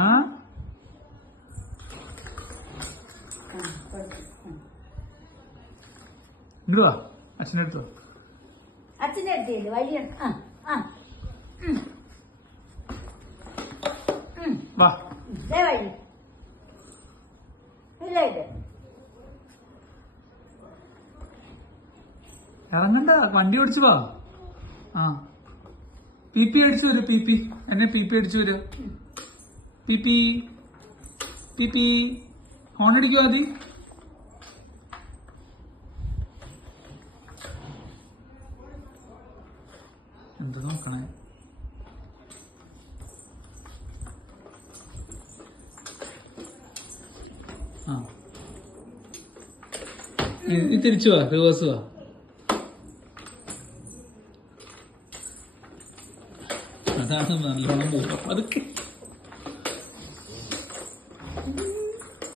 ആ ഇങ്ങോട്ട് വാ, അച്ഛൻ്റെ അടുത്തോ. അച്ഛൻ്റെ അടുത്ത് വഴി വാ. വഴി ഇല്ല ഇത് ഇറങ്ങണ്ട, വണ്ടി ഓടിച്ചു വാ. ആ പി പി അടിച്ചു വരും. പി പി എന്നെ പി പി അടിച്ചു വരും. പി പി പി പി ഹോൺ അടിക്കുവാ മതി. എന്ത് നോക്കണേ. ആ ഇത് തിരിച്ചു വാ, റിവേഴ്സ് വാ. അതാണ് നല്ലോണം പോവാ അതൊക്കെ.